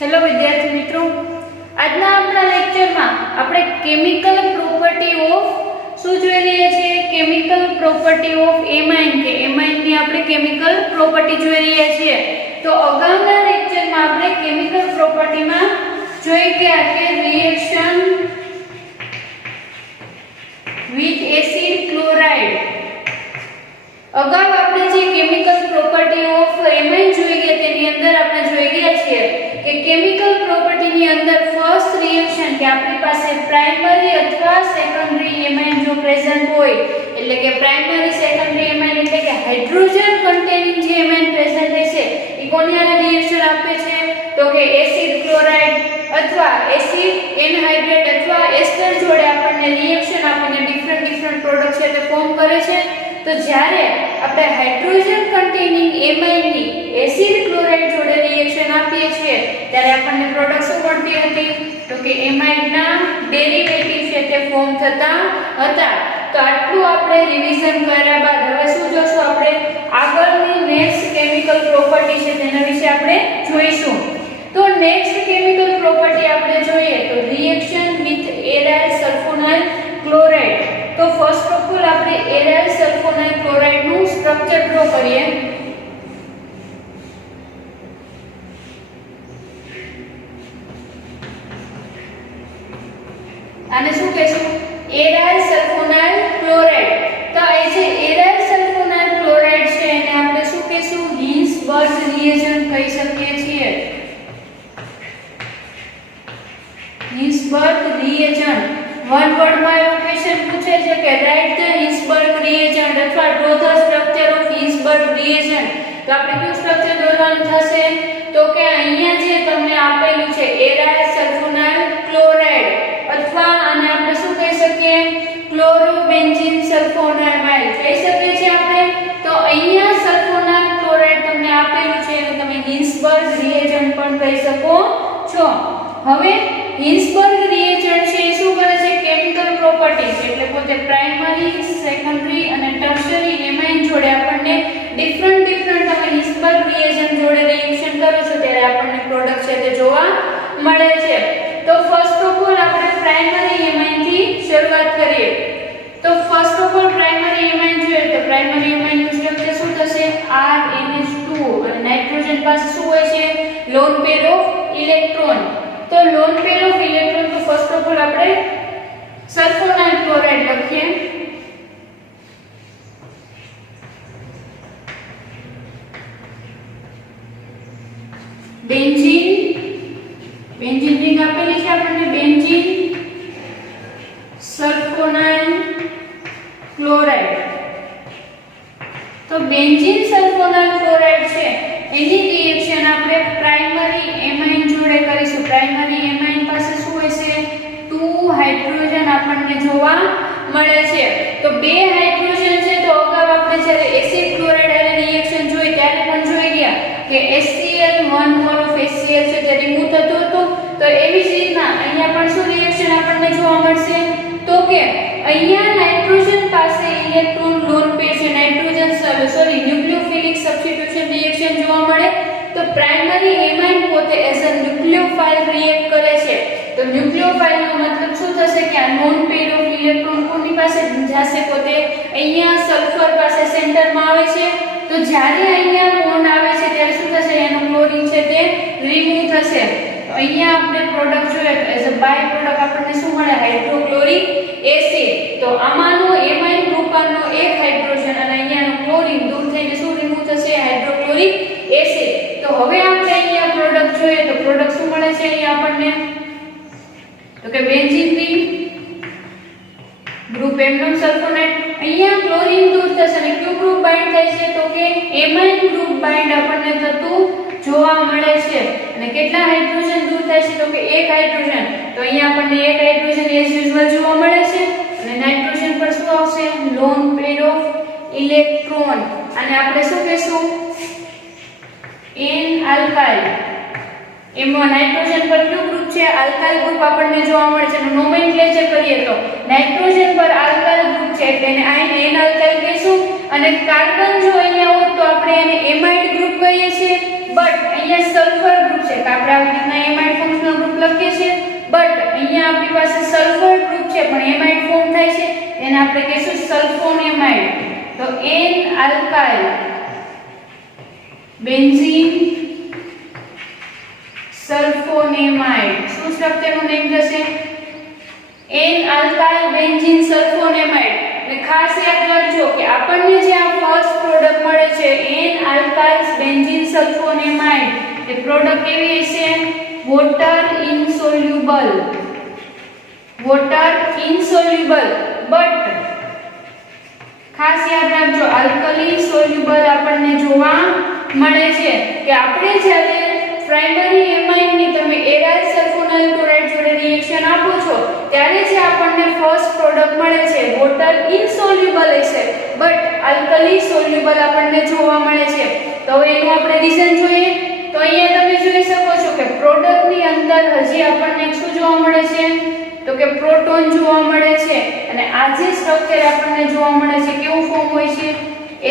Hello વિદ્યાર્થી મિત્રો, આજના આપણા લેક્ચરમાં આપણે કેમિકલ પ્રોપર્ટી ઓફ શું જોઈ રહ્યા છીએ? કેમિકલ પ્રોપર્ટી ઓફ એમાઇન કે એમાઇન ની આપણે કેમિકલ પ્રોપર્ટી જોઈ રહ્યા છીએ. તો અગાઉના લેક્ચરમાં આપણે કેમિકલ પ્રોપર્ટીમાં જોઈ ગયા કે રિએક્શન વિથ એસિડ ક્લોરાઇડ. અગાઉ આપણે જે કેમિકલ પ્રોપર્ટી ઓફ એમાઇન જોઈ ગયા તેની અંદર આપણે જોઈ ગયા છીએ કે કેમિકલ પ્રોપર્ટી ની અંદર ફર્સ્ટ રિએક્શન કે આપણી પાસે પ્રાઇમરી અથવા સેકન્ડરી એમાઇન જો પ્રેઝન્ટ હોય, એટલે કે પ્રાઇમરી સેકન્ડરી એમાઇન એટલે કે હાઇડ્રોજન કન્ટેનિંગ જે એમાઇન પ્રેઝન્ટ છે એ કોની હારે રિએક્શન આપે છે? તો કે એસિડ ક્લોરાઇડ અથવા એસિડ એનહાઇડ્રેટ અથવા એસ્ટર જોડે આપણને રિએક્શન આપીને ડિફરન્ટ પ્રોડક્ટ છે તે ફોર્મ કરે છે. તો જ્યારે આપણે હાઇડ્રોજન કન્ટેનિંગ એમાઇન ની એસિડ ક્લોરાઇડ જોડે રિએક્શન આપીએ છીએ ત્યારે આપણને પ્રોડક્ટ શું મળતી હતી? તો કે એમાઇડ ના ડેરિવેટિવ છે તે ફોર્મ થતા હતા. તો આટલું આપણે રિવિઝન કર્યા બાદ હવે શું જોશું? આપણે આગળની નેક્સ્ટ કેમિકલ પ્રોપર્ટી છે તેના વિશે આપણે જોઈશું. તો નેક્સ્ટ કેમિકલ પ્રોપર્ટી આપણે જોઈએ તો reaction with aryl sulphonyl chloride. તો ફર્સ્ટ ઓફ ઓલ આપણે એરાઇલ સલ્ફોનાઇલ ક્લોરાઇડ નું સ્ટ્રક્ચર ડ્રો કરીએ. આને શું કહેશું? Aryl sulphonyl chloride. તો આ જે એરાઇલ સલ્ફોનાઇલ ક્લોરાઇડ છે એને આપણે શું કહેશું? હિન્સબર્ગ રિએજન્ટ કહી શકીએ છીએ. હિન્સબર્ગ રિએજન્ટ. વન વર્ડ માં એવું ક્વેશ્ચન પૂછે છે કે રાઇટ ધ હિન્સબર્ગ રિએજન્ટ અથવા draw the structure of Hinsberg reagent. તો આપણે કયું સ્ટ્રક્ચર દોરવાનું થશે? તો કે અહીંયા જે તમને આપેલું છે એરાઇલ સલ્ફોનાઇલ ક્લોરાઇડ અથવા આને આપણે શું કહી શકીએ? ક્લોરોબેન્ઝીન સલ્ફોનામાઇડ કહી શકીએ છીએ આપણે. તો અહીંયા સલ્ફોનાઇલ ક્લોરાઇડ તમને આપેલું છે એને તમે હિન્સબર્ગ રિએજન્ટ પણ કહી શકો છો. હવે હિન્સબર્ગ રિએજન્ટ છે એ શું કરે છે? કેમિકલ પ્રોપર્ટીઝ એટલે પોતે પ્રાઇમરી, સેકન્ડરી અને ટર્શરી એમાઇન જોડે આપણને ડિફરન્ટ તમે હિન્સબર્ગ રિએજન્ટ જોડે રિએક્શન કરો છો ત્યારે આપણને પ્રોડક્ટ છે તે જોવા મળે છે. તો ફર્સ્ટ ઓફ ઓલ આપણે પ્રાઇમરી એમાઇન થી શરૂઆત કરીએ. તો first of all primary amine જોઈએ તો પ્રાઇમરી એમાઇન નું સ્ટ્રક્ચર શું થશે? RNH2 અને નાઇટ્રોજન પાસે શું હોય છે? Lone pair of electron. તો લોન પેર ઓફ ઇલેક્ટ્રોન તો ફર્સ્ટ ઓફ ઓલ આપણે સલ્ફોનાઇલ ક્લોરાઇડ લખીએ. બેન્ઝીન રિંગ આપેલી છે આપણને બેન્ઝીન સલ્ફોનાઇલ ક્લોરાઇડ. તો બેન્ઝીન સલ્ફોનાઇલ ક્લોરાઇડ છે એની રિએક્શન આપણે પ્રાઇમરી એમાઇન જોડે કરીશું. પ્રાઇમરી એમાઇન પાસે શું હોય છે? 2 હાઇડ્રોજન આપણને જોવા મળે છે. તો બે હાઇડ્રોજન છે તો અગાઉ આપણે જ્યારે એસિડ ક્લોરાઇડ અને રિએક્શન જોઈ ત્યારે પણ જોઈ ગયા કે HCl 1 મોલ ઓફ HCl છે તે રિમૂવ થતું હતું. તો એવી જ રીતના અહીંયા પણ શું રિએક્શન આપણને જોવા મળશે? તો કે અહીંયા નાઇટ્રોજન પાસે ઇલેક્ટ્રોન લોન પેર છે, નાઇટ્રોજન ન્યુક્લિયોફિલિક સબસ્ટિટ્યુશન રિએક્શન જોવા મળે. તો પ્રાઇમરી એમાઇન પોતે એઝ અ ન્યુક્લિયોફાઇલ રિએક્ટ કરે છે. તો ન્યુક્લિયોફાઇલ નો મતલબ શું થશે કે આ લોન પેર ઓફ ઇલેક્ટ્રોન કોની પાસે જશે? પોતે અહીંયા સલ્ફર પાસે સેન્ટરમાં આવે છે. તો જ્યારે અહીંયા બોન્ડ આવે છે ત્યારે શું થશે? એનો ક્લોરીન છે તે રિમૂવ થશે. તો અહીંયા આપણે પ્રોડક્ટ જોઈએ તો એઝ અ બાય પ્રોડક્ટ આપણને શું મળે? Hydrochloric acid. તો આમાંનો એમાઇન ગ્રુપનો એક હાઇડ્રોજન અને અહીંયાનો ક્લોરીન દૂર થઈને શું રિમૂવ થશે? Hydrochloric acid. તો હવે આપણે અહીંયા પ્રોડક્ટ જોઈએ તો પ્રોડક્ટ શું મળે છે અહીંયા આપણને? તો કે બેન્ઝીન રિંગ ગ્રુપ એમનો સલ્ફોનાઇડ. અહીંયા ક્લોરીન દૂર થશે અને કયું ગ્રુપ બાઇન્ડ થાય છે? તો કે એમાઇન ગ્રુપ બાઇન્ડ આપણને થતું જોવા મળે છે. અને કેટલા હાઇડ્રોજન દૂર થાય છે? તો કે એક હાઇડ્રોજન. તો અહીંયા આપણને એક હાઇડ્રોજન એઝ યુઝ્યુઅલ જોવા મળે છે અને નાઇટ્રોજન પર શું આવશે? Lone pair of electron. અને આપણે શું કહેશું? N alkyl. એમાં નાઇટ્રોજન પર કયું ગ્રુપ છે? આલ્કાઇલ ગ્રુપ આપણને જોવા મળે છે. નોમેનક્લેચર કરીએ તો નાઇટ્રોજન પર આલ્કાઇલ ગ્રુપ છે એટલે એને N આલ્કાઇલ કહીશું અને કાર્બન જો અહીંયા હોત તો આપણે એને એમાઇડ ગ્રુપ કહીએ છીએ, બટ અહીંયા સલ્ફર ગ્રુપ છે કે આપણે આવી રીતના એમાઇડ ફંક્શનલ ગ્રુપ લખીએ છીએ, બટ અહીંયા આપણી પાસે સલ્ફર ગ્રુપ છે પણ એમાઇડ ફોર્મ થાય છે એને આપણે કહીશું સલ્ફોનેમાઇડ. તો N આલ્કાઇલ બેન્ઝીન સલ્ફોનેમાઇડ શું સ્ટ્રક્ચરનું નેમ થશે? N alkyl benzene sulphonamide. અને ખાસ યાદ રાખજો કે આપણને જે આ ફર્સ્ટ પ્રોડક્ટ મળે છે N આલ્કાઇલ બેન્ઝીન સલ્ફોનેમાઇડ એ પ્રોડક્ટ કેવી હશે? વોટર ઇનસોલ્યુબલ. વોટર ઇનસોલ્યુબલ, બટ ખાસ યાદ રાખજો આલ્કલી સોલ્યુબલ આપણને જોવા મળે છે કે આપણે જ્યારે પ્રાઇમરી એમાઇનની તમે એરાઇલ સલ્ફોનાઇલ ક્લોરાઇડ જોડે રિએક્શન આપો છો ત્યારે જે આપણને ફર્સ્ટ પ્રોડક્ટ મળે છે વોટર ઇનસોલ્યુબલ હશે, બટ આલ્કલી સોલ્યુબલ આપણને જોવા મળે છે. તો હવે એનું આપણે રીઝન જોઈએ. તો અહીંયા તમે જોઈ શકો છો કે પ્રોડક્ટની અંદર હજી આપણને શું જોવા મળે છે? તો કે પ્રોટોન જોવા મળે છે. અને આ જે સ્ટ્રક્ચર આપણને જોવા મળે છે કેવું ફોર્મ હોય છે?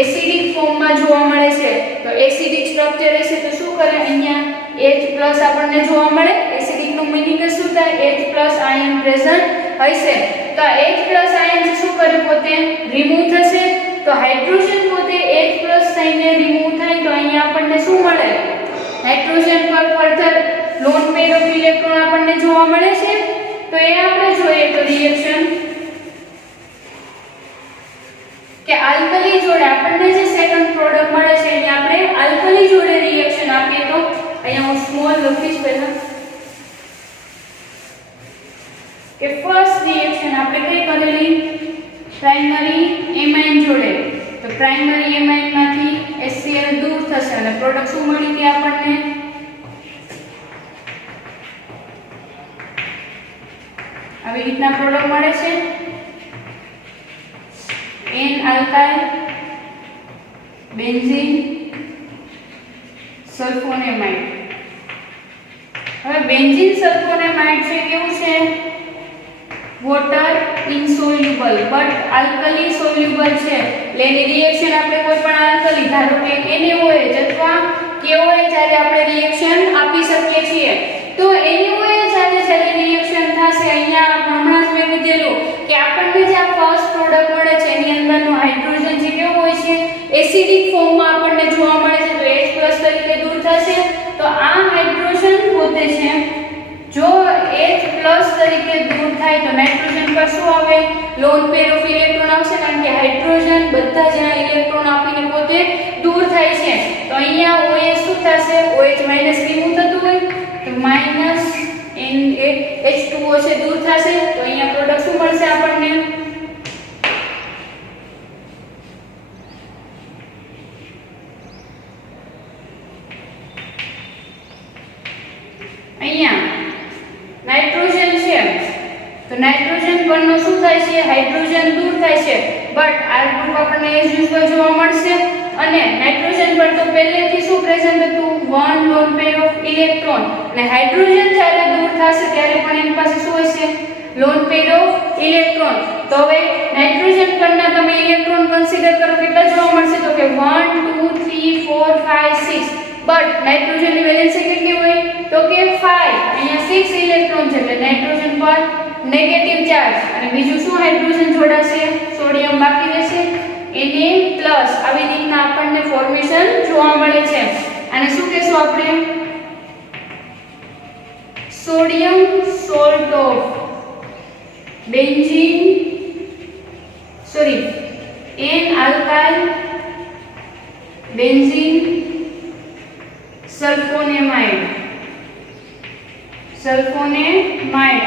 એસિડિક ફોર્મમાં જોવા મળે છે. તો એસિડિક સ્ટ્રક્ચર હશે તો શું કરે? અહીંયા H+ આપણને જોવા મળે. એસિડિક નું મીનિંગ શું થાય? H+ આયન પ્રેઝન્ટ હશે. તો આ H+ આયન શું કરે? પોતે રિમૂવ થશે. તો હાઇડ્રોજન પોતે H+ થઈને રિમૂવ થાય તો અહીંયા આપણને શું મળે? હાઇડ્રોજન પર further lone pair of electron આપણને જોવા મળે છે. તો એ આપણે જોઈએ તો રિએક્શન કે આલ્કલી જોડે આપણને જે સેકન્ડ પ્રોડક્ટ મળે છે અહીંયા આપણે આલ્કલી જોડે રિએક્શન આપીએ તો અહીંયા હું સ્મોલ લખીશ પહેલા કે ફર્સ્ટ રિએક્શન આપણે કઈ કરેલી? પ્રાઇમરી એમાઇન જોડે. તો પ્રાઇમરી એમાઇન માંથી HCl દૂર થશે અને પ્રોડક્ટ શું મળી હતી આપણને? આવી રીતના પ્રોડક્ટ મળે છે N આલ્કાઇલ બેન્ઝીન સલ્ફોનેમાઇડ. હવે બેન્ઝીન સલ્ફોનેમાઇડ છે કેવું છે? વોટર ઇનસોલ્યુબલ બટ આલ્કલી સોલ્યુબલ છે. એટલે એની રિએક્શન આપણે કોઈ પણ આલ્કલી ધારો કે NaOH અથવા KOH જ્યારે આપણે રિએક્શન આપી શકીએ છીએ. તો NaOH જ્યારે રિએક્શન થશે અહીંયા હમણાં જ મેં કીધેલું કે આપણને જે આ ફર્સ્ટ પ્રોડક્ટ મળે છે એની અંદરનો હાઇડ્રોજન જે કેવો હોય છે? એસિડિક ફોર્મમાં આપણને જોવા મળે છે. તો H+ તરીકે દૂર થશે. તો આ હાઇડ્રોજન પોતે છે જો H+ તરીકે દૂર થાય તો નાઇટ્રોજન પર શું આવે? લોન પેર ઓફ ઇલેક્ટ્રોન આવશે કારણ કે હાઇડ્રોજન બધા જ ઇલેક્ટ્રોન આપીને પોતે દૂર થાય છે. તો અહીંયા OH શું થશે? OH માઈનસ રિમૂવ થતું હોય તો માઈનસ H2O છે દૂર થશે. તો અહીંયા પ્રોડક્ટ શું મળશે આપણને? અહીંયા નાઇટ્રોજન છે તો નાઇટ્રોજન પરનો શું થાય છે? હાઇડ્રોજન દૂર થાય છે, બટ આ ગ્રુપ આપણને એઝ યુઝ્યુઅલ જોવા મળશે. અને નાઇટ્રોજન પર તો પહેલેથી શું પ્રેઝન્ટ હતું? 1 લોન પેર ઓફ ઇલેક્ટ્રોન. અને હાઇડ્રોજન જ્યારે દૂર થશે ત્યારે પણ એની પાસે શું હશે? Lone pair of electron. તો હવે નાઇટ્રોજન પરના તમે ઇલેક્ટ્રોન કન્સિડર કરો કેટલા જોવા મળશે? તો કે 1 2 3 4 5 6. બટ નાઇટ્રોજનની વેલેન્સી કેટલી હોય? તો કે 5. અહીંયા 6 ઇલેક્ટ્રોન છે એટલે નાઇટ્રોજન પર નેગેટિવ ચાર્જ. અને બીજું શું હાઇડ્રોજન જોડાશે? સોડિયમ બાકી રહેશે Na+. આવી રીતના આપણને ફોર્મેશન જોવા મળે છે. અને શું કહેશું આપણે? Sodium salt of benzene N alkyl benzene sulphonamide.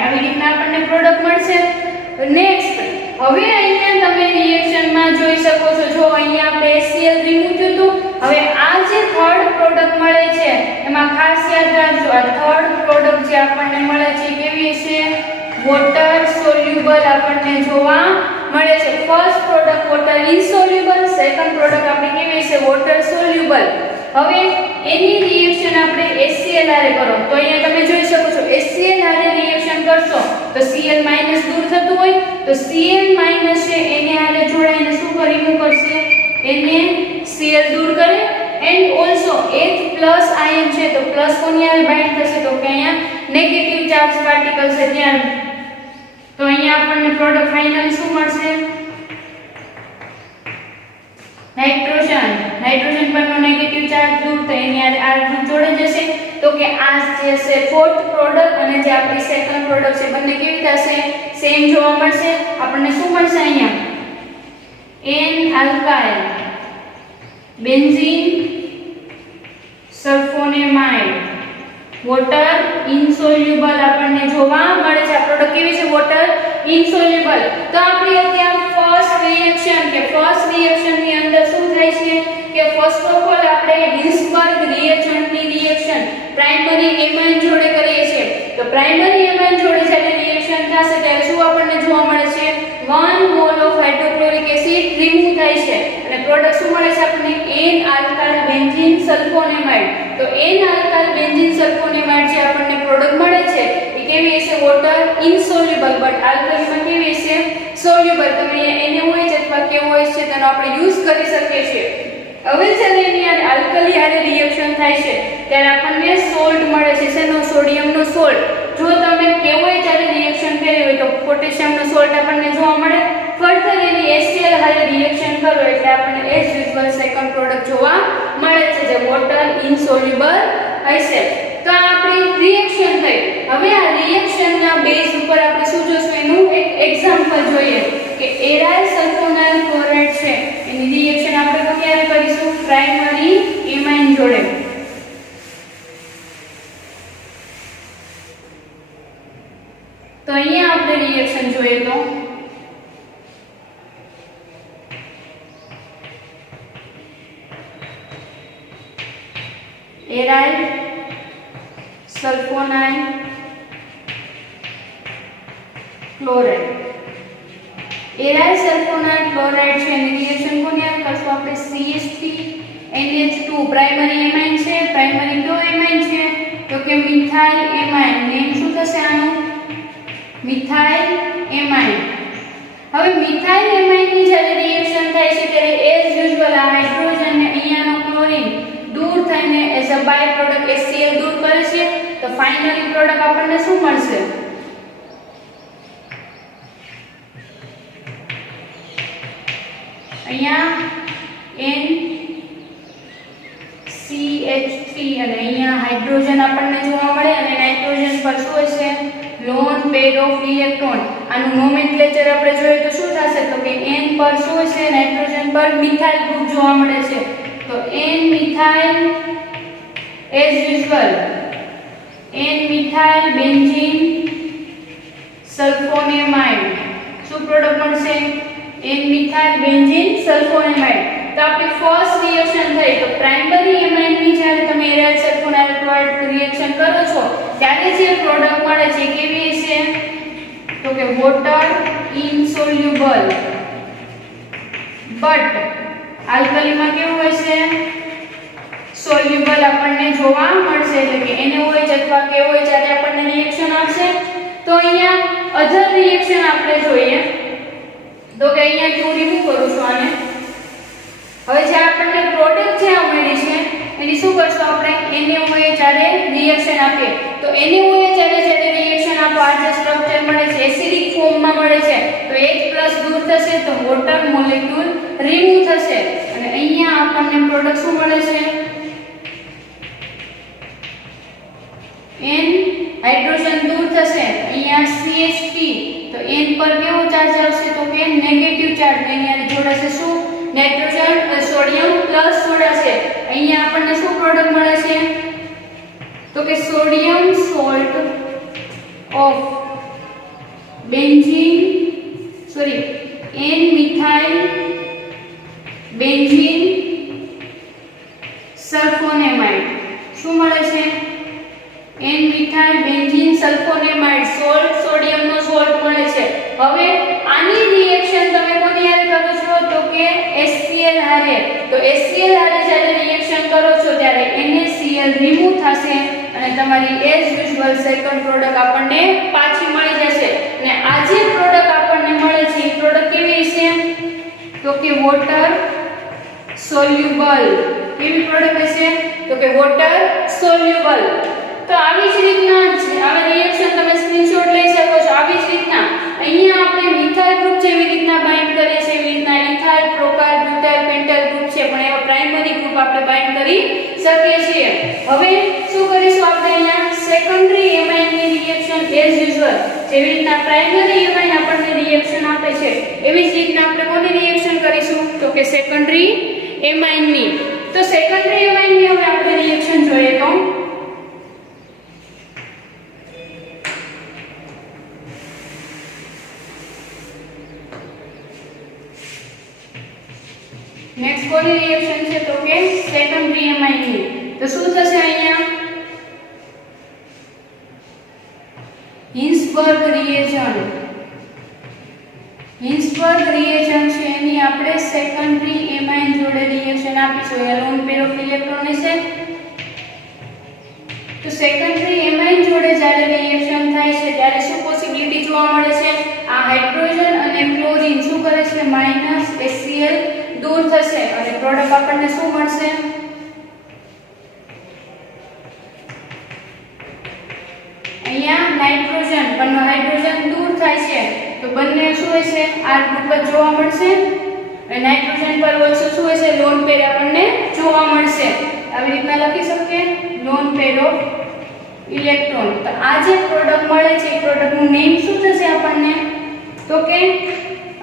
આવી રીતના આપણને પ્રોડક્ટ મળશે. નેક્સ્ટ હવે અહીંયા તમે રિએક્શનમાં જોઈ શકો છો. જો અહીંયા આપણે HCl રિમૂવ થયું હતું. હવે આ જે થર્ડ પ્રોડક્ટ મળે છે એમાં ખાસ યાદ રાખજો આ થર્ડ પ્રોડક્ટ જે આપણને મળે છે કેવી છે? વોટર સોલ્યુબલ આપણને જોવા મળે છે. First product water ઇનસોલ્યુબલ, second product આપણે કેવી છે? Water soluble. હવે એની રિએક્શન આપણે HCl હારે કરો તો અહીંયા તમે જોઈ શકો છો HCl હારે રિએક્શન કરશો તો Cl માઈનસ દૂર થતું હોય તો Cl માઈનસ છે એને હારે જોડાઈને શું રિમૂવ કરશે? NaCl દૂર કરે and also H plus ion છે તો પ્લસ કોની હારે બાઇન્ડ થશે તો કે અહીંયા નેગેટિવ ચાર્જ પાર્ટિકલ છે ત્યાં તો અહીંયા આપણને પ્રોડક્ટ ફાઇનલી શું મળશે નાઇટ્રોજન પરનો નેગેટિવ ચાર્જ દૂર થઈ એની હારે આ ગ્રુપ જોડે જશે તો કે આ જે છે ફોર્થ પ્રોડક્ટ અને જે આપણી સેકન્ડ પ્રોડક્ટ છે બંને કેવી થશે સેમ જોવા મળશે આપણને શું મળશે અહીંયા N alkyl benzene sulphonamide water insoluble આપણને જોવા મળે છે આ પ્રોડક્ટ કેવી છે વોટર ઇનસોલ્યુબલ તો આપણી અત્યારે ફર્સ્ટ રિએક્શન ની અંદર શું થાય છે કે ફર્સ્ટ ઓફ ઓલ આપણે હિલ્સબર્ગ રિએક્શનની રિએક્શન પ્રાઇમરી એમાઇન જોડે કરીએ છીએ તો પ્રાઇમરી એમાઇન જોડે જ્યારે રિએક્શન થશે ત્યારે શું આપણને જોવા મળે છે 1 mall of hydrochloric acid remove થાય છે અને પ્રોડક્ટ શું મળે છે આપણને N આલ્કાઇલ બેન્ઝીન સલ્ફોનેમાઇડ તો N આલ્કાઇલ બેન્ઝીન સલ્ફોનેમાઇડ જે આપણને પ્રોડક્ટ મળે છે એ કેવી હશે વોટર ઇનસોલ્યુબલ બટ આલ્કલીમાં કેવી હશે સોલ્યુબલ તમે NaOH અથવા KOH છે તેનો આપણે યુઝ કરી શકીએ છીએ હવે જ્યારે એની આલ્કલી હારે રિએક્શન થાય છે ત્યારે આપણને સોલ્ટ મળે છે શેનો સોડિયમનો સોલ્ટ જો તમે KOH હારે રિએક્શન કરી હોય તો પોટેશિયમનો સોલ્ટ આપણને જોવા મળે ફર્ધર એની HCl હારે રિએક્શન કરો એટલે આપણને એઝ યુઝ્યુઅલ સેકન્ડ પ્રોડક્ટ જોવા મળે છે જે વોટર ઇનસોલ્યુબલ હશે તો આ આપણી રિએક્શન થઈ હવે આ રિએક્શનના બેઝ ઉપર આપણે શું જોશું એનું એક એક્ઝામ્પલ જોઈએ કે એરાઇલ સલ્ફોનાઇલ ક્લોરાઇડ છે એની રિએક્શન આપણે ક્યારે કરીશું પ્રાઇમરી એમાઇન જોડે તો અહીંયા આપણે રિએક્શન જોઈએ તો aryl sulphonyl chloride aryl sulphonyl chloride છે એની રિએક્શન કોની હારે કરશું આપણે CH3 NH2 પ્રાઇમરી એમાઇન છે પ્રાઇમરી કયો એમાઇન છે તો કે મિથાઇલ એમાઇન નેમ શું થશે આનું મિથાઇલ એમાઇન હવે મિથાઇલ એમાઇનની જ્યારે રિએક્શન થાય છે ત્યારે એઝ યુઝ્યુઅલ આ હાઇડ્રોજન ને અહીંયાનો ક્લોરીન દૂર થઈને as a by product HCl દૂર કરે છે તો ફાઇનલી પ્રોડક્ટ આપણને શું મળશે અહીંયા NCH3 અને અહીંયા હાઇડ્રોજન આપણને જોવા મળે અને નાઇટ્રોજન પર શું હશે લોન પેર ઓફ ઇલેક્ટ્રોન આનું નોમેનક્લેચર આપણે જોઈએ તો શું થશે તો કે N પર શું હશે નાઇટ્રોજન પર મિથાઇલ ગ્રુપ જોવા મળે છે તો N methyl as usual N methyl benzene sulphonamide શું પ્રોડક્ટ મળશે N મિથાઇલ બેન્ઝીન સલ્ફોનેમાઇડ તો આપણી ફર્સ્ટ રિએક્શન થઈ તો પ્રાઇમરી એમાઇન ની જ્યારે તમે એરાઇલ સલ્ફોનાઇલ ક્લોરાઇડ રિએક્શન કરો છો ત્યારે જે પ્રોડક્ટ મળે છે કેવી છે તો કે વોટર ઇનસોલ્યુબલ બટ આલ્કલીમાં કેવું હશે સોલ્યુબલ આપણને જોવા મળશે એટલે કે NaOH અથવા KOH જ્યારે આપણને રિએક્શન આપશે તો અહીંયા અધર રિએક્શન આપણે જોઈએ તો કે અહીંયા હું રિમૂવ કરું છું આને હવે જે આપણને પ્રોડક્ટ જે મળી છે એની શું કરશું આપણે NaOH જ્યારે રિએક્શન આપીએ તો NaOH જ્યારે રિએક્શન આપો આ જે સ્ટ્રક્ચર મળે છે એસિડિક ફોર્મમાં મળે છે તો H+ દૂર થશે તો વોટર મોલેક્યુલ રિમૂવ થશે અને અહીંયા આપણને પ્રોડક્ટ શું મળે છે N હાઇડ્રોજન દૂર થશે અહીંયા CH3 તો N પર કેવો ચાર્જ આવશે તો કે નેગેટિવ ચાર્જ એની સાથે જોડાશે શું નાઇટ્રોજન સોડિયમ પ્લસ જોડાશે અહીંયા આપણને શું પ્રોડક્ટ મળે છે તો કે sodium salt of benzene N methyl benzene sulphonamide શું મળે છે N methyl benzene sulphonamide salt સોડિયમનો સોલ્ટ મળે છે હવે આની રિએક્શન તમે કોની હારે કરો છો તો કે HCl હારે તો HCl હારે જ્યારે રિએક્શન કરો છો ત્યારે NaCl રિમૂવ થશે અને તમારી એઝ યુઝ્યુઅલ સેકન્ડ પ્રોડક્ટ આપણને પાછી મળી જશે અને આ જે પ્રોડક્ટ આપણને મળે છે એ પ્રોડક્ટ કેવી છે તો કે વોટર સોલ્યુબલ. કેવી પ્રોડક્ટ હશે? તો કે વોટર સોલ્યુબલ. તો આવી જ રીતના આવા રિએક્શન તમે સ્ક્રીનશોટ લઈ શકો છો. આવી જ રીતના અહીંયા આપણે મિથાઇલ ગ્રુપ જેવી રીતના બાઇન્ડ કરીએ છીએ, એવી રીતના ઇથાઇલ, પ્રોપાઇલ, બ્યુટાઇલ, પેન્ટાઇલ ગ્રુપ છે, પણ એવા પ્રાઇમરી ગ્રુપ આપણે બાઇન્ડ કરી શકીએ છીએ. હવે શું કરીશું આપણે અહીંયા સેકન્ડરી એમાઇન ની રિએક્શન એઝ યુઝ્યુઅલ જેવી રીતના પ્રાઇમરી એમાઇન આપણને રિએક્શન આપે છે, એવી જ રીતના આપણે કોની રિએક્શન કરીશું? તો કે સેકન્ડરી એમાઇન ની. તો સેકન્ડરી એમાઇન ની હવે આપણે રિએક્શન જોઈએ તો નેક્સ્ટ કોની રિએક્શન છે? તો કે સેકન્ડરી એમાઇન ની. તો શું થશે અહીંયા? હિન્સબર્ગ રિએક્શન. હિન્સબર્ગ રિએક્શન છે એની આપણે સેકન્ડરી એમાઇન જોડે રિએક્શન આપીશું. એ લોન પેર ઓફ ઇલેક્ટ્રોન છે. તો સેકન્ડરી એમાઇન જોડે જ્યારે રિએક્શન થાય છે ત્યારે શું પોસિબિલિટી જોવા મળે છે? આ હાઇડ્રોજન અને ક્લોરીન શું કરે છે? માઈનસ HCl દૂર થશે અને પ્રોડક્ટ આપણને શું મળશે? અહીંયા નાઇટ્રોજન પણ હાઇડ્રોજન દૂર થાય છે તો બંને શું હશે? R ગ્રુપ જ જોવા મળશે અને નાઇટ્રોજન પર ઓલસો શું હશે? લોન પેર આપણને જોવા મળશે. આવી રીતના લખી શકીએ લોન પેર ઓફ ઇલેક્ટ્રોન. તો આ જે પ્રોડક્ટ મળે છે એ પ્રોડક્ટનું નેમ શું થશે આપણને? તો કે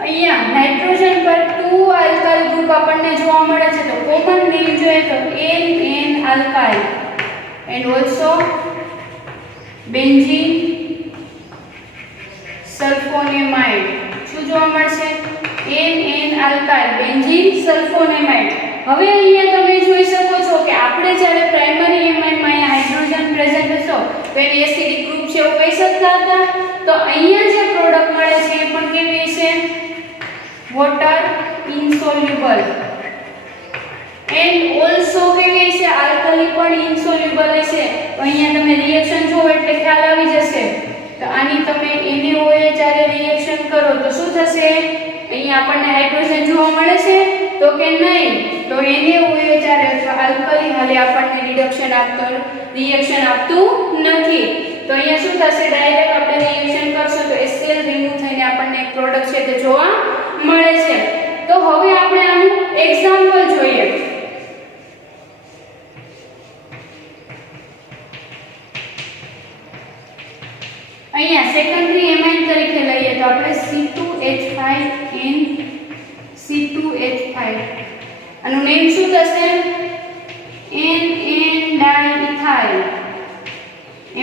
અહીંયા નાઇટ્રોજન પર 2 આલ્કાઇલ ગ્રુપ આપણને જોવા મળે છે, તો કોમન નેમ જોઈએ તો NN alkyl and also benzene sulphonamide. શું જોવા મળશે? NN alkyl benzene sulphonamide. હવે અહીંયા તમે જોઈ શકો છો કે આપણે જ્યારે પ્રાઇમરી એમાઇનમાં હાઇડ્રોજન પ્રેઝન્ટ હશો તો એની એસિડિક ગ્રુપ છે એવું કહી શકતા હતા. તો અહીંયા જે પ્રોડક્ટ મળે છે એ પણ કેવી છે? વોટર ઇનસોલ્યુબલ એન્ડ ઓલસો કેવી છે? આલ્કલી પણ ઇનસોલ્યુબલ છે. તો અહીંયા તમે રિએક્શન જોવો એટલે ખ્યાલ આવી જશે. તો આની તમે NaOH જ્યારે રિએક્શન કરો તો શું થશે? અહીંયા આપણને હાઇડ્રોજન જોવા મળે છે તો કે નહીં? તો NaOH જ્યારે આલ્કલી હાલે આપણને રિએક્શન આપતું નથી. તો અહીંયા શું થશે? ડાયરેક્ટ આપણે રિએક્શન કરશું તો HCl રિમૂવ થઈને આપણને એક પ્રોડક્ટ છે તે જોવા મળે છે. તો હવે આપણે આનું એક્ઝામ્પલ જોઈએ. અહીંયા સેકન્ડરી એમાઇન તરીકે લઈએ તો આપણે C2H5NC2H5 આનું નેમ શું થશે? NN ડાઇઇથાઇલ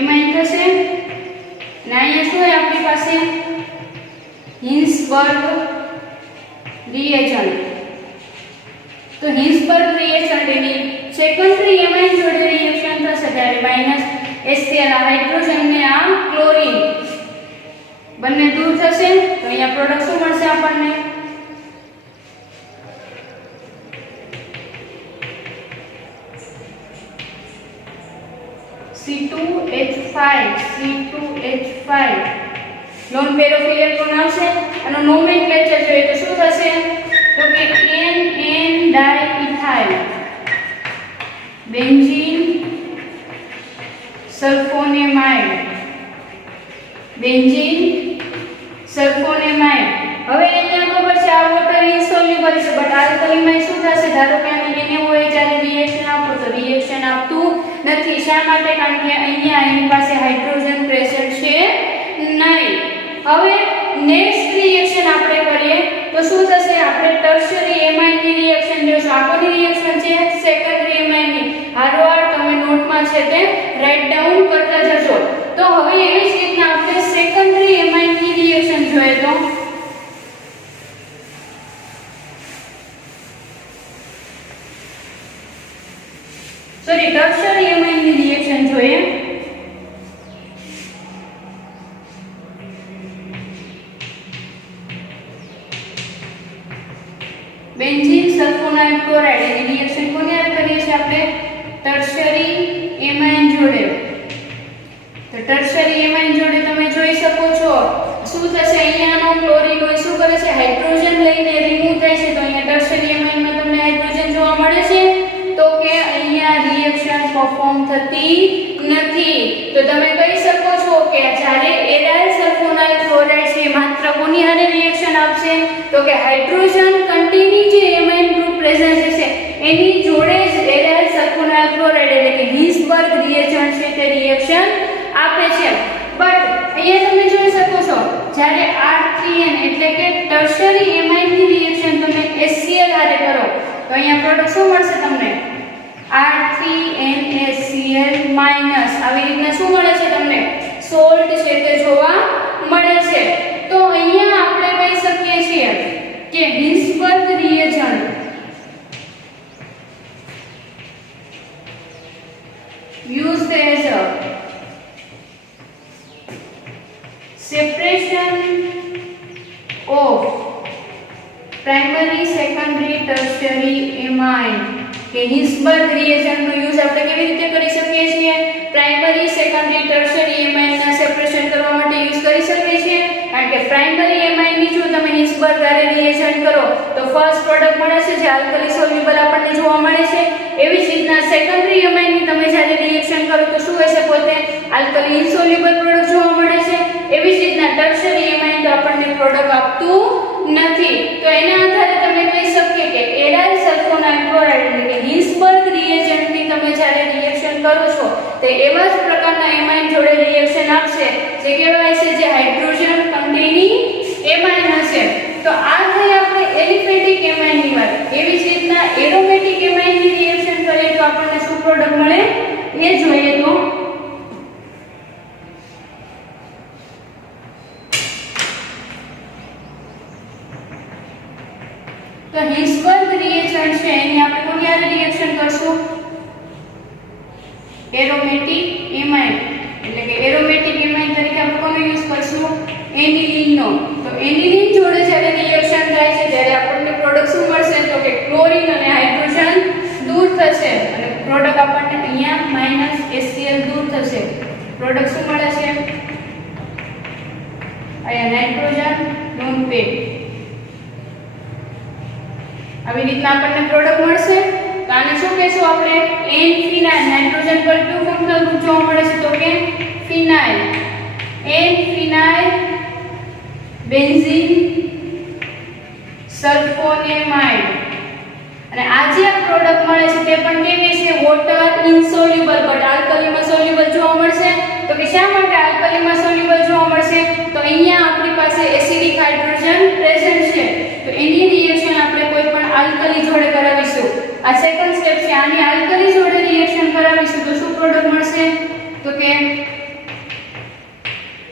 એમાઇન થશે. અને અહીંયા શું છે આપણી પાસે? હિન્સબર્ગ રિએક્શન. તો હિન્સબર્ગ રિએક્શન એની સેકન્ડરી એમાઇન જોડે રિએક્શન થશે ત્યારે માઈનસ HCl હાઇડ્રોજન ને આ ક્લોરીન બંને દૂર થશે તો અહીંયા પ્રોડક્ટ શું મળશે આપણને? C2H5 lone pair of electron આવશે. આનો નોમેનક્લેચર જોઈએ તો શું થશે? તો કે NN ડાઇઇથાઇલ benzene sulphonamide benzene sulphonamide. હવે અહીંયા ખબર છે આ વોટર ઇનસોલ્યુબલ છે બટ આલ્કલીમાં શું થશે? ધારો કે અમે NaOH જ્યારે રિએક્શન આપો તો રિએક્શન આપતું નથી. શા માટે? કારણ કે અહીંયા એની પાસે હાઇડ્રોજન પ્રેઝન્ટ છે નહીં. હવે નેક્સ્ટ રિએક્શન આપણે કરીએ તો શું થશે? આપણે ટર્શરી એમાઇન ની રિએક્શન જોઈશું. આ કોની રિએક્શન છે? સેકન્ડરી એમાઇન ની. હારોહાર તમે નોટમાં છે તે રાઇટ ડાઉન કરતા જશો. તો હવે એવી જ રીતના આપણે સેકન્ડરી એમાઇન ની રિએક્શન જોઈએ તો ટર્શરી એમાઇન ની રિએક્શન જોઈએ. બેન્ઝીન સલ્ફોનાઇલ ક્લોરાઇડ એની રિએક્શન કોની સાથે કરીએ છીએ આપણે? ટર્શરી એમાઇન જોડે. તો ટર્શરી એમાઇન જોડે તમે જોઈ શકો છો શું થશે? અહીંયાનો ક્લોરીન હોય શું કરે છે? હાઇડ્રોજન લઈને રિમૂવ થાય છે. તો અહીંયા ટર્શરી એમાઇનમાં તમને હાઇડ્રોજન જોવા મળે છે? તો કે અહીંયા રિએક્શન પરફોર્મ થતી નથી. તો તમે કહી શકો છો કે જ્યારે એરાઇલ સલ્ફોનાઇલ ક્લોરાઇડ છે માત્ર કોની હારે રિએક્શન આપશે? તો કે હાઇડ્રોજન કન્ટેનિંગ જે એમાઇન ગ્રુપ પ્રેઝન્ટ છે એની જોડે જ એરાઇલ સલ્ફોનાઇલ ક્લોરાઇડ એટલે કે હિન્સબર્ગ રિએજન્ટ છે તે રિએક્શન આપે છે. બટ અહીંયા તમે જોઈ શકો છો જ્યારે R3N એટલે કે ટર્શરી એમાઇન ની રિએક્શન તમે HCl હારે કરો તો અહીંયા પ્રોડક્ટ શું મળશે તમને? R3NaCl આવી રીતના શું મળે છે તમને? સોલ્ટ છે તે જોવા મળે છે. તો અહીંયા આપણે કહી શકીએ છીએ કે હિન્સબર્ગ reagent used as a separation of primary secondary tertiary amine કે હિન્સબર્ગ રિએજન્ટ નો યુઝ આપણે કેવી રીતે કરી શકીએ છીએ? પ્રાઇમરી સેકન્ડરી ટર્શરી એમાઇન ના સેપરેશન કરવા માટે યુઝ કરી શકીએ છીએ. કારણ કે પ્રાઇમરી એમાઇન ની જો તમે હિન્સબર્ગ હારે રિએજન્ટ કરો તો ફર્સ્ટ પ્રોડક્ટ મળે છે જે આલ્કલી સોલ્યુબલ આપણને જોવા મળે છે. એવી જ રીતના સેકન્ડરી એમાઇન ની તમે જ્યારે રિએક્શન કરો તો શું હશે? પોતે આલ્કલી ઇનસોલ્યુબલ પ્રોડક્ટ જોવા મળે છે. એવી જ રીતના ટર્શરી એમાઇન તો આપણને પ્રોડક્ટ આપતું નથી. તો એના આધારે તમે કહી શકીએ કે એરાઇલ સલ્ફોનાઇલ ક્લોરાઇડ એટલે કે હિન્સબર્ગ રિએજન્ટ ની તમે જ્યારે રિએક્શન કરો છો તે એવા જ પ્રકારના એમાઇન જોડે રિએક્શન આપશે જે કહેવાય છે જે હાઇડ્રોજન કન્ટેનિંગ એમાઇન હશે. તો આ થઈ આપણે એલિફેટિક એમાઇન ની વાત. એવી જ રીતના એરોમેટિક એમાઇન ની રિએક્શન કરીએ તો આપણને શું પ્રોડક્ટ મળે એ જોઈએ. તો હિન્સબર્ગ રિએજન્ટ છે એની આપણે કોની હારે રિએક્શન કરશું? એરોમેટિક એમાઇન એટલે કે એરોમેટિક એમાઇન તરીકે આપણે કોનો યુઝ કરશું? એનિલીન નો. તો એનિલીન જોડે જ્યારે રિએક્શન થાય છે ત્યારે આપણને પ્રોડક્ટ શું મળશે? તો કે ક્લોરીન અને હાઇડ્રોજન દૂર થશે અને પ્રોડક્ટ આપણને અહીંયા HCl દૂર થશે. પ્રોડક્ટ શું મળે છે? અહીંયા નાઇટ્રોજન ડોન પે. આવી રીતના આપણને પ્રોડક્ટ મળશે. તો આને શું કહેશું આપણે? N ફિનાઇલ. નાઇટ્રોજન પર કયું ફંક્શનલ ગ્રુપ જોવા મળે છે? તો કે ફિનાઇલ. N phenyl benzene sulphonamide. અને આ જે પ્રોડક્ટ મળે છે તે પણ કેવી છે? વોટર ઇનસોલ્યુબલ બટ આલ્કલીમાં સોલ્યુબલ જોવા મળશે. તો કે શા માટે આલ્કલીમાં સોલ્યુબલ જોવા મળશે? તો અહીંયા આપણી પાસે એસિડિક હાઇડ્રોજન પ્રેઝન્ટ છે. તો એની રિએક્શન આપણે કોઈ પણ આલ્કલી જોડે કરાવીશું. આ સેકન્ડ સ્ટેપ છે. આની આલ્કલી જોડે રિએક્શન કરાવીશું તો શું પ્રોડક્ટ મળશે? તો કે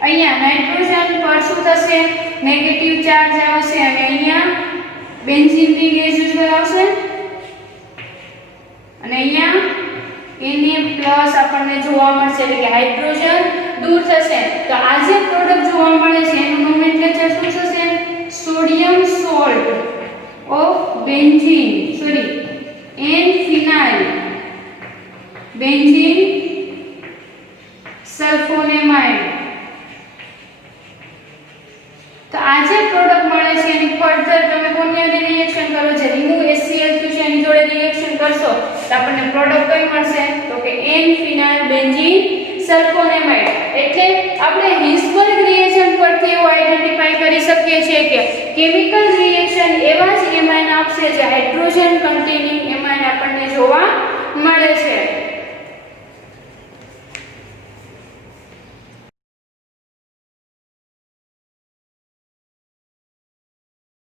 અહીંયા નાઇટ્રોજન પર શું થશે? નેગેટિવ ચાર્જ આવશે અને અહીંયા બેન્ઝીન રિંગ એઝ યુઝ્યુઅલ આવશે અને અહીંયા Na+ આપણને જોવા મળશે એટલે કે હાઇડ્રોજન દૂર થશે. તો આ જે પ્રોડક્ટ જોવા મળે છે એનું નોમેનક્લેચર શું થશે? Sodium salt of benzene N phenyl benzene sulphonamide. તો આ જે પ્રોડક્ટ મળે છે એની ફર્ધર તમે કોની સાથે રિએક્શન કરો છો? રિમૂવ HCl છે એની જોડે રિએક્શન કરશો તો આપણને પ્રોડક્ટ કઈ મળશે? તો કે N ફિનાઇલ બેન્ઝીન સલ્ફોનેમાઇડ. એટલે આપણે હિન્સબર્ગ રિએક્શન પરથી એવું આઈડેન્ટિફાઈ કરી શકીએ છીએ કે કેમિકલ રિએક્શન એવા જ એમાઇન આપશે જે હાઇડ્રોજન કન્ટેનિંગ એમાઇન આપણને જોવા મળે છે.